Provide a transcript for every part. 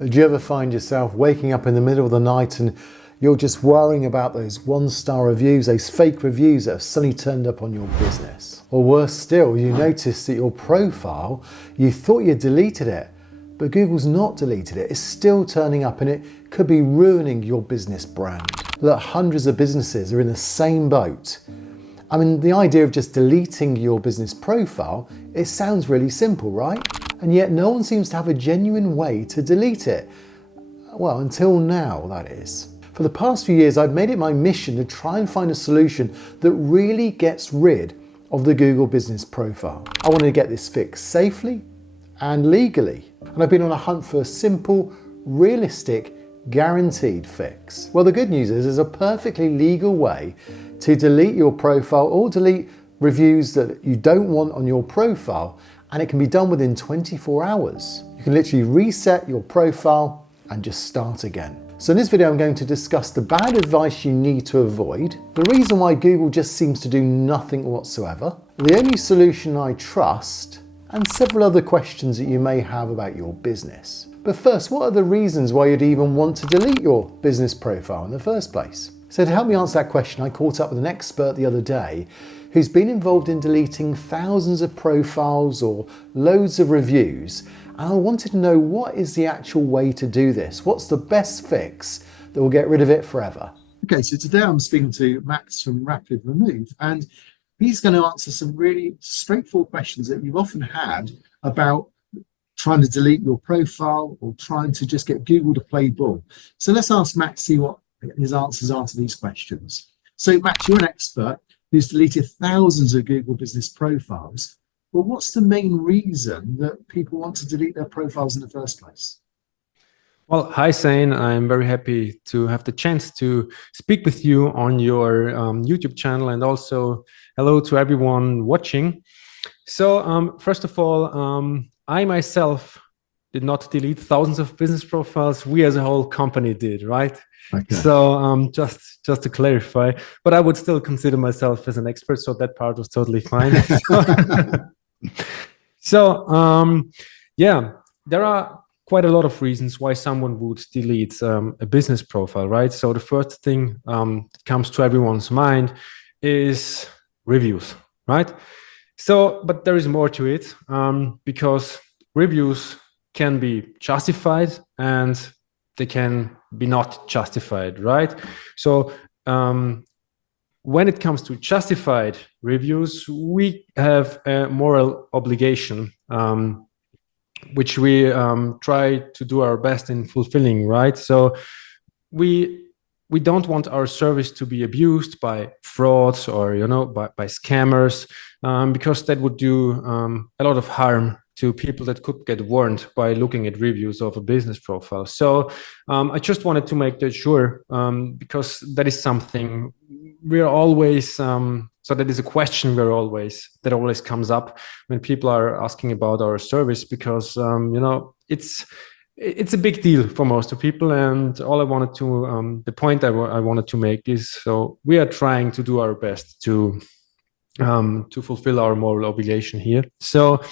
Do you ever find yourself waking up in the middle of the night and you're just worrying about those one-star reviews, those fake reviews that have suddenly turned up on your business? Or worse still, you notice that your profile, you thought you deleted it, but Google's not deleted it. It's still turning up and it could be ruining your business brand. Look, hundreds of businesses are in the same boat. I mean, the idea of just deleting your business profile, it sounds really simple, right? And yet no one seems to have a genuine way to delete it. Well, until now, that is. For the past few years, I've made it my mission to try and find a solution that really gets rid of the Google business profile. I wanted to get this fixed safely and legally. And I've been on a hunt for a simple, realistic, guaranteed fix. Well, the good news is there's a perfectly legal way to delete your profile or delete reviews that you don't want on your profile, and it can be done within 24 hours. You can literally reset your profile and just start again. So in this video, I'm going to discuss the bad advice you need to avoid, the reason why Google just seems to do nothing whatsoever, the only solution I trust, and several other questions that you may have about your business. But first, what are the reasons why you'd even want to delete your business profile in the first place? So to help me answer that question, I caught up with an expert the other day who's been involved in deleting thousands of profiles or loads of reviews. And I wanted to know, what is the actual way to do this? What's the best fix that will get rid of it forever? Okay, so today I'm speaking to Max from Rapid Remove, and he's going to answer some really straightforward questions that you've often had about trying to delete your profile or trying to just get Google to play ball. So let's ask Max, see what his answers are to these questions. So Max, you're an expert who's deleted thousands of Google business profiles. Well, what's the main reason that people want to delete their profiles in the first place? Well, hi, Zane. I'm very happy to have the chance to speak with you on your YouTube channel, and also hello to everyone watching. So first of all, I myself did not delete thousands of business profiles. We as a whole company did, right? Okay. So just to clarify, but I would still consider myself as an expert, so that part was totally fine. Yeah, there are quite a lot of reasons why someone would delete a business profile, right? So the first thing that comes to everyone's mind is reviews, right? So, but there is more to it, because reviews can be justified and they can be not justified, right? So when it comes to justified reviews, we have a moral obligation, which we try to do our best in fulfilling, right? So we don't want our service to be abused by frauds or by scammers, because that would do a lot of harm to people that could get warned by looking at reviews of a business profile. So I just wanted to make that sure, because that is something we're always, so that is a question that always comes up when people are asking about our service, because it's a big deal for most of people. And all I wanted to, the point I wanted to make is, so we are trying to do our best to fulfill our moral obligation here. So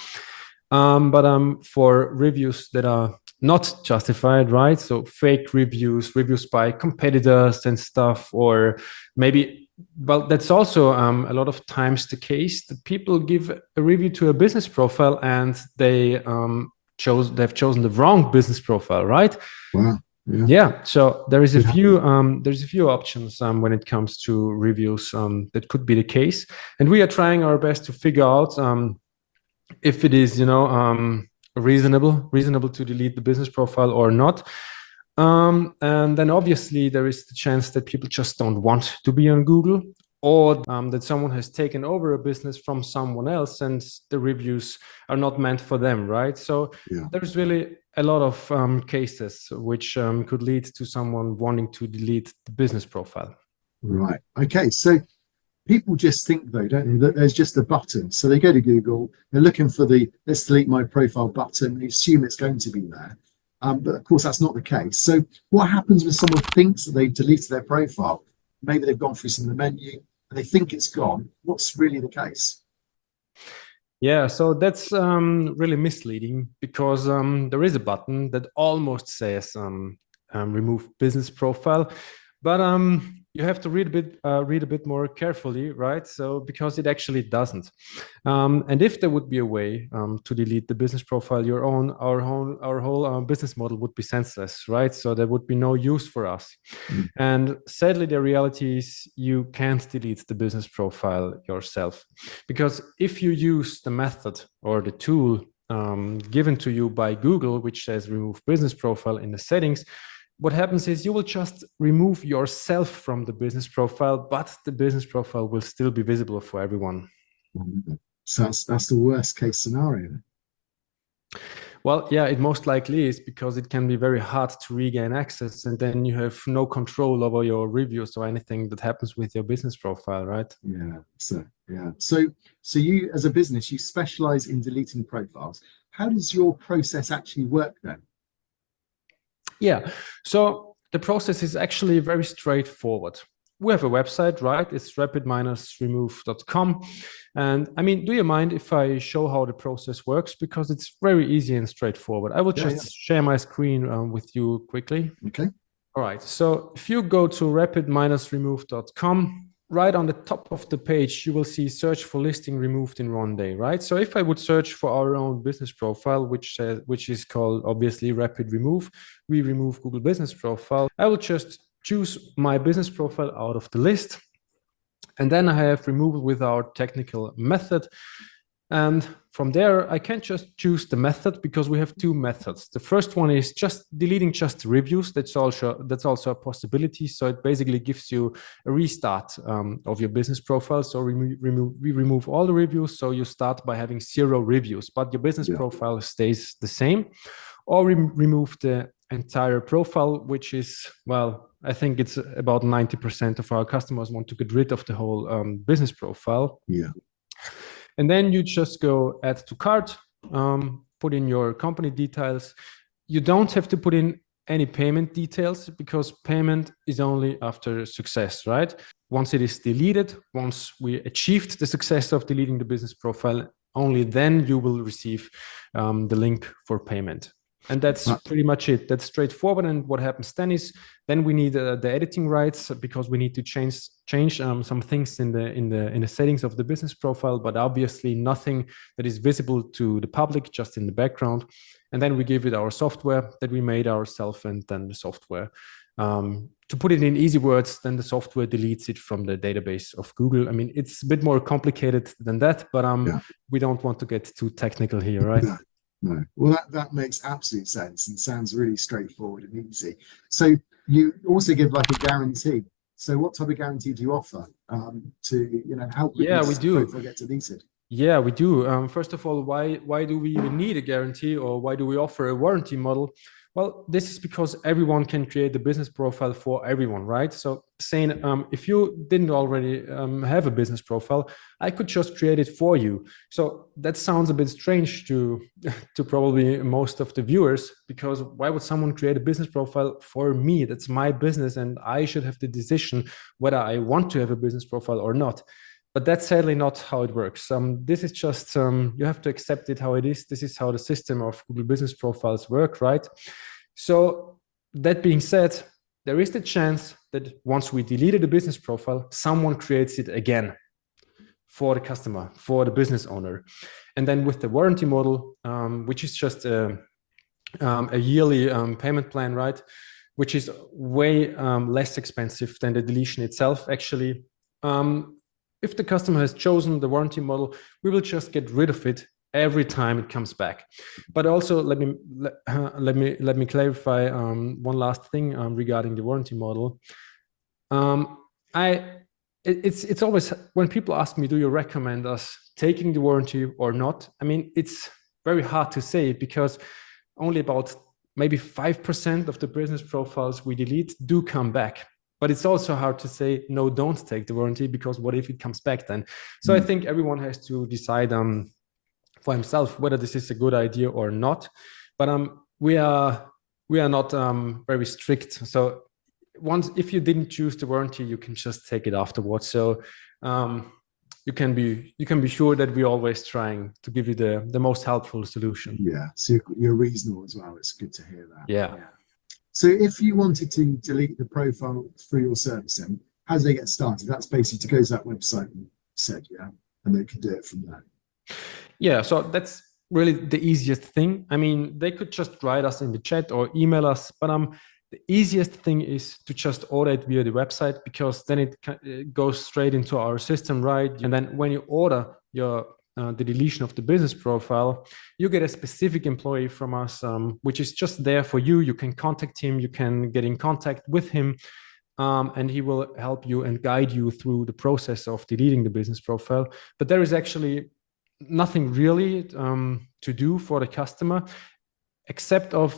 but for reviews that are not justified, right? So fake reviews by competitors and stuff, or maybe, well, that's also a lot of times the case that people give a review to a business profile and they've chosen the wrong business profile, right? Wow. Yeah. So there is a few options when it comes to reviews that could be the case, and we are trying our best to figure out if it is reasonable to delete the business profile or not. And then obviously there is the chance that people just don't want to be on Google, or that someone has taken over a business from someone else and the reviews are not meant for them, right? So there's really a lot of cases which could lead to someone wanting to delete the business profile. Right. Okay. So people just think, though, don't they, that there's just a button. So they go to Google, they're looking for the let's delete my profile button, they assume it's going to be there. But of course, that's not the case. So what happens when someone thinks that they've deleted their profile? Maybe they've gone through some of the menu and they think it's gone. What's really the case? Yeah, so that's really misleading because there is a button that almost says remove business profile, but you have to read a bit more carefully, right? So because it actually doesn't. And if there would be a way to delete the business profile, our whole business model would be senseless, right? So there would be no use for us. Mm. And sadly, the reality is you can't delete the business profile yourself, because if you use the method or the tool given to you by Google, which says remove business profile in the settings, what happens is you will just remove yourself from the business profile, but the business profile will still be visible for everyone. So that's the worst case scenario. Well, yeah, it most likely is, because it can be very hard to regain access, and then you have no control over your reviews or anything that happens with your business profile, right? Yeah. So you, as a business, you specialize in deleting profiles. How does your process actually work then? Yeah, so the process is actually very straightforward. We have a website, right? It's rapid-remove.com. And I mean, do you mind if I show how the process works? Because it's very easy and straightforward. I will just share my screen with you quickly. Okay. All right, so if you go to rapid-remove.com, right on the top of the page, you will see search for listing removed in 1 day, right? So if I would search for our own business profile, which is called obviously Rapid Remove, we remove Google Business Profile, I will just choose my business profile out of the list. And then I have removal without technical method. And from there, I can just choose the method, because we have two methods. The first one is just deleting just reviews. That's also a possibility. So it basically gives you a restart of your business profile. So we remove all the reviews. So you start by having 0 reviews, but your business profile stays the same. Or we remove the entire profile, which is, well, I think it's about 90% of our customers want to get rid of the whole business profile. Yeah. And then you just go add to cart, put in your company details. You don't have to put in any payment details, because payment is only after success, right? Once it is deleted, once we achieved the success of deleting the business profile, only then you will receive the link for payment. And that's pretty much it. That's straightforward. And what happens then is, then we need the editing rights, because we need to change some things in the settings of the business profile, but obviously nothing that is visible to the public, just in the background. And then we give it our software that we made ourselves, and then the software. To put it in easy words, then the software deletes it from the database of Google. I mean, it's a bit more complicated than that, but we don't want to get too technical here, right? No. Well, that makes absolute sense and sounds really straightforward and easy. So you also give like a guarantee. So what type of guarantee do you offer to, how quickly does the profile get deleted? Yeah, we do. First of all, why do we even need a guarantee, or why do we offer a warranty model? Well, this is because everyone can create the business profile for everyone, right? So saying, if you didn't already have a business profile, I could just create it for you. So that sounds a bit strange to probably most of the viewers, because why would someone create a business profile for me? That's my business, and I should have the decision whether I want to have a business profile or not. But that's sadly not how it works. This is just, you have to accept it how it is. This is how the system of Google Business Profiles work, right? So that being said, there is the chance that once we deleted the business profile, someone creates it again for the customer, for the business owner. And then with the warranty model, which is just a yearly payment plan, right? Which is way less expensive than the deletion itself, actually. If the customer has chosen the warranty model, we will just get rid of it every time it comes back. But also, let me clarify one last thing regarding the warranty model. It's always, when people ask me, do you recommend us taking the warranty or not? I mean, it's very hard to say, because only about maybe 5% of the business profiles we delete do come back. But it's also hard to say, no, don't take the warranty, because what if it comes back then? So I think everyone has to decide for himself whether this is a good idea or not. But we are not very strict. So if you didn't choose the warranty, you can just take it afterwards. So you can be sure that we're always trying to give you the most helpful solution. Yeah, so you're reasonable as well. It's good to hear that. Yeah. So if you wanted to delete the profile through your service, then how do they get started? That's basically to go to that website and said, yeah, and they can do it from there. Yeah, so that's really the easiest thing. I mean, they could just write us in the chat or email us, but the easiest thing is to just order it via the website, because then it goes straight into our system, right? And then when you order your the deletion of the business profile, you get a specific employee from us, which is just there for you. You can contact him, you can get in contact with him, and he will help you and guide you through the process of deleting the business profile. But there is actually nothing really to do for the customer, except of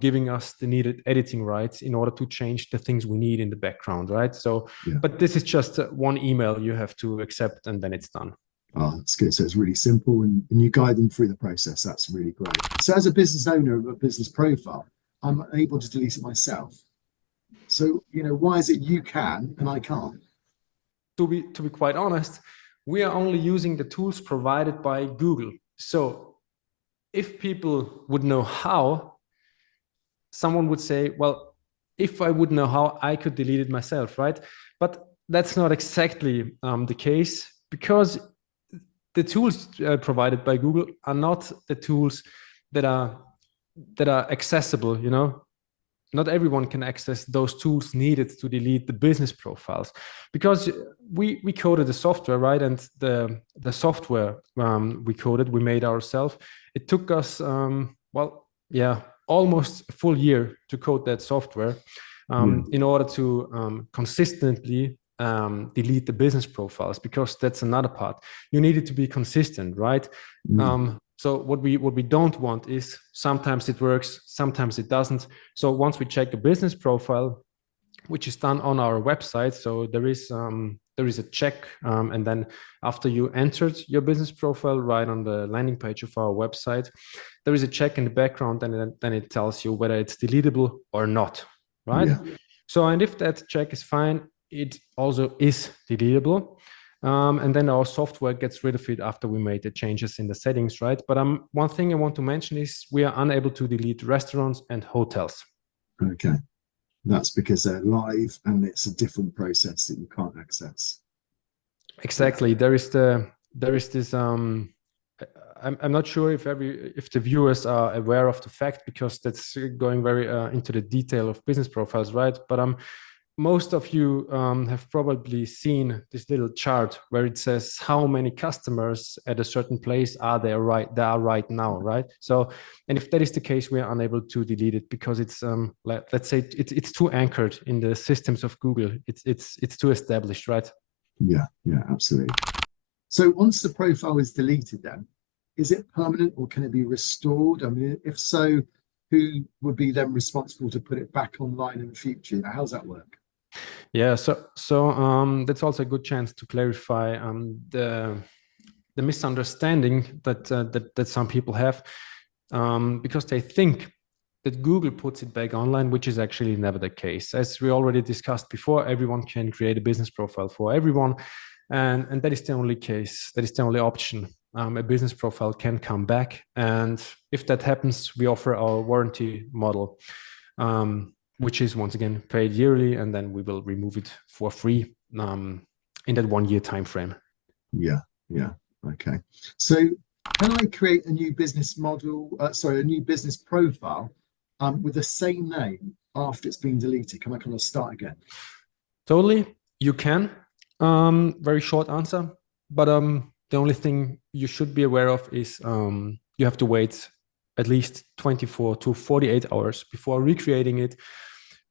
giving us the needed editing rights in order to change the things we need in the background, right? So, yeah. But this is just one email you have to accept, and then it's done. Oh, that's good. So it's really simple, and you guide them through the process. That's really great. So as a business owner of a business profile, I'm able to delete it myself. So, why is it you can and I can't? To be quite honest, we are only using the tools provided by Google. So if people would know how, someone would say, well, if I would know how, I could delete it myself, right? But that's not exactly the case, because the tools provided by Google are not the tools that are accessible. Not everyone can access those tools needed to delete the business profiles, because we coded the software, right? And the software we made ourselves. It took us almost a full year to code that software in order to consistently delete the business profiles, because that's another part. You need it to be consistent, right? So what we don't want is sometimes it works, sometimes it doesn't. So once we check a business profile, which is done on our website, so there is a check, and then after you entered your business profile right on the landing page of our website, there is a check in the background, and then it tells you whether it's deletable or not, right? Yeah. So, and if that check is fine, it also is deletable. And then our software gets rid of it after we made the changes in the settings, right? But one thing I want to mention is we are unable to delete restaurants and hotels. Okay. That's because they're live and it's a different process that you can't access. Exactly. There is this I'm not sure if the viewers are aware of the fact, because that's going very into the detail of business profiles, right? But most of you have probably seen this little chart where it says how many customers at a certain place are there right now, right? So, and if that is the case, we are unable to delete it, because it's let's say it's too anchored in the systems of Google. It's too established, right? Yeah, absolutely. So once the profile is deleted, then is it permanent or can it be restored? I mean, if so, who would be then responsible to put it back online in the future? How does that work? Yeah, so that's also a good chance to clarify the misunderstanding that some people have, because they think that Google puts it back online, which is actually never the case. As we already discussed before, everyone can create a business profile for everyone, and that is the only case. That is the only option. A business profile can come back, and if that happens, we offer our warranty model, which is once again paid yearly, and then we will remove it for free in that 1 year time frame. Yeah. Okay. So can I create a new business model, a new business profile with the same name after it's been deleted? Can I kind of start again? Totally, you can. Very short answer, but the only thing you should be aware of is you have to wait at least 24 to 48 hours before recreating it.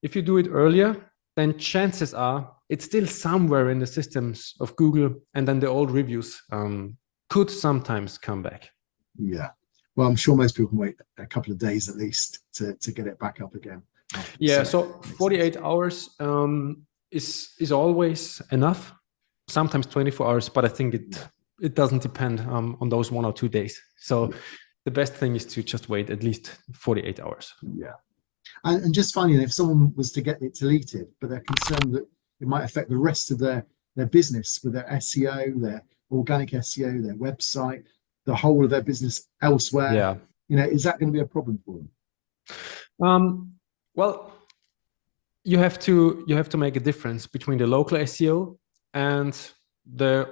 If you do it earlier, then chances are it's still somewhere in the systems of Google, and then the old reviews could sometimes come back. Yeah. Well, I'm sure most people can wait a couple of days at least to get it back up again. Yeah, so 48 hours is always enough. Sometimes 24 hours, but I think it doesn't depend on those 1 or 2 days. So the best thing is to just wait at least 48 hours. Yeah. And just finally, if someone was to get it deleted, but they're concerned that it might affect the rest of their business with their SEO, organic SEO, their website, the whole of their business elsewhere? Yeah. Is that going to be a problem for them? Well, you have to make a difference between the local SEO and the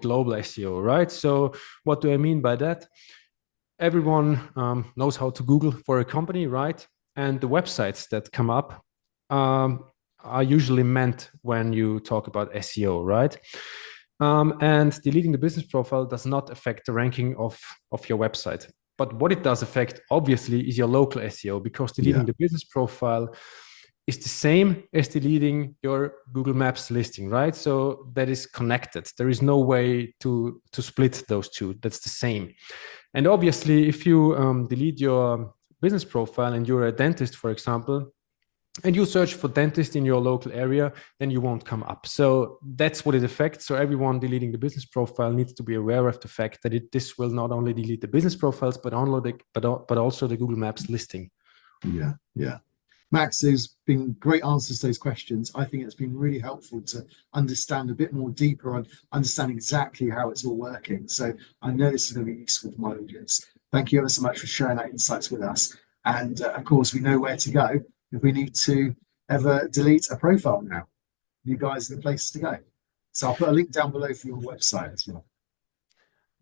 global SEO, right? So what do I mean by that? Everyone knows how to Google for a company, right? And the websites that come up are usually meant when you talk about SEO, right? And deleting the business profile does not affect the ranking of your website. But what it does affect, obviously, is your local SEO, because deleting the business profile is the same as deleting your Google Maps listing, right? So that is connected. There is no way to split those two. That's the same. And obviously, if you delete your business profile and you're a dentist, for example, and you search for dentist in your local area, then you won't come up. So that's what it affects. So everyone deleting the business profile needs to be aware of the fact that this will not only delete the business profiles, but also the Google Maps listing. Yeah. Max, there's been great answers to those questions. I think it's been really helpful to understand a bit more deeper and understand exactly how it's all working. So I know this is going to be useful for my audience. Thank you ever so much for sharing that insights with us. And of course, we know where to go if we need to ever delete a profile now. You guys are the place to go. So I'll put a link down below for your website as well.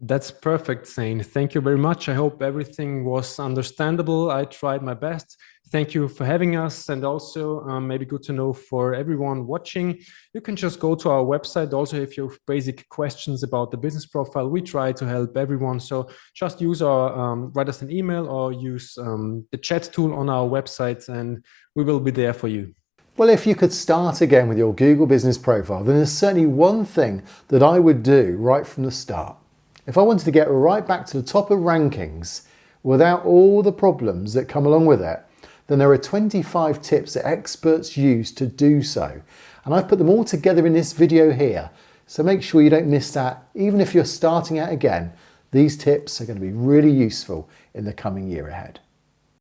That's perfect, Zane. Thank you very much. I hope everything was understandable. I tried my best. Thank you for having us. And also maybe good to know for everyone watching, you can just go to our website. Also, if you have basic questions about the business profile, we try to help everyone. So just use write us an email or use the chat tool on our website, and we will be there for you. Well, if you could start again with your Google business profile, then there's certainly one thing that I would do right from the start. If I wanted to get right back to the top of rankings without all the problems that come along with it, then there are 25 tips that experts use to do so. And I've put them all together in this video here. So make sure you don't miss that. Even if you're starting out again, these tips are going to be really useful in the coming year ahead.